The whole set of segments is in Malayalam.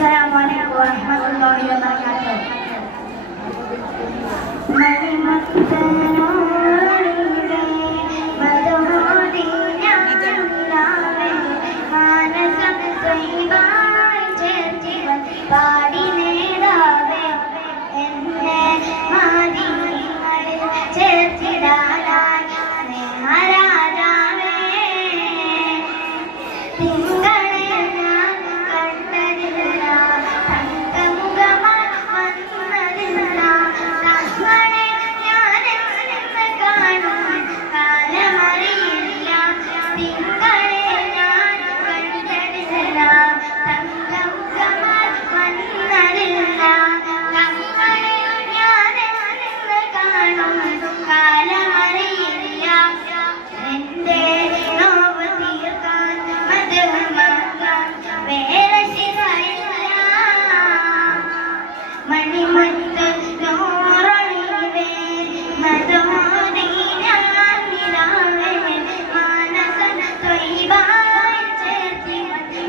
Assalamualaikum warahmatullahi wabarakatuh. പാടി നേടാവേ എന്നെ മാതിങ്ങളിൽ ചേർത്തിടാനായി സ്നേഹരാജാവേ തിങ്കളെ ഞാൻ കണ്ടതില്ല തങ്കമുഖമായി വന്നതില്ല കണ്ണനെ ഞാൻ എന്ന് കാണും കാലമറിയില്ല തിങ്കളെ ഞാൻ കണ്ടതില്ല തങ്കമുഖമായി വന്നതില്ല കണ്ണനെ ഞാൻ എന്ന് കാണും കാലമറിയില്ല എന്റെ നോവ് തീർക്കാൻ മധുരമാക്കാൻ വേറെ ശിവയില്ല മണിമത്ത് നോറൊളിവേ മധുമോദീനാനിലാവേ മാനസം ത്വയ്ബായി ചേർത്തി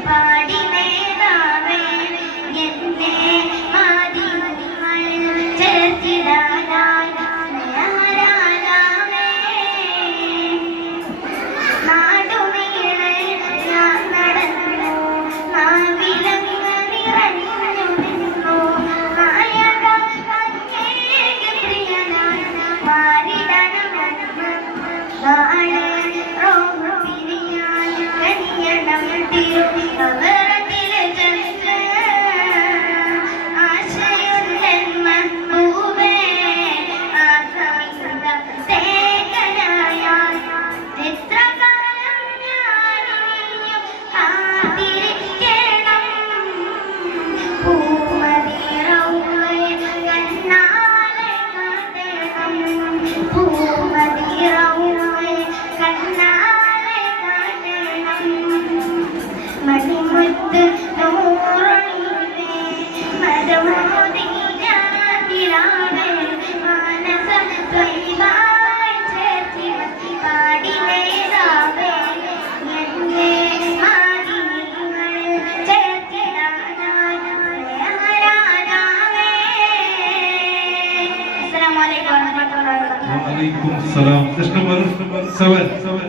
പാടി നേടാവേ എന്നെ മാതിങ്ങളിൽ ചേർത്തിടാനായി സ്നേഹരാജാവേ നാടുനീളെ ഞാൻ നടന്നു നാവിലങ്ങ് നിറഞ്ഞു നിന്നു നായക അങ്ങേക്ക് പ്രിയനായി മാറിടണമെന്ന് നാളെ റോഹ് പിരിയാൻ കനിയണം തിരുവനന്തപുരത്തിലെ ചെന്ന് ആശയുള്ളൻ മഹബൂബേ ആസമിത സേകനായാൽ എത്രകാലം ഞാനൊഴിഞ്ഞു കാത്തിരിക്കണം പൂമതിറൗളെ കണ്ണാലെ കാട്ടണം പൂമതിറൗളെ കണ്ണാലെ കാട്ടണം മണിമുത്ത് നൂറൊളിവേ മധുമോദീനാനിലാവേ മാനസം ത്വയ്ബായി ചേർത്തി പാടി നേടാവേ എന്നെ മാതിങ്ങളിൽ ചേർത്തിടാനായി സ്നേഹരാജാവേ. അസ്സലാമു അലൈക്കും വറഹ്മത്തുള്ളാഹി വബറകാതുഹു. Waalaikumsalam. Just number 7.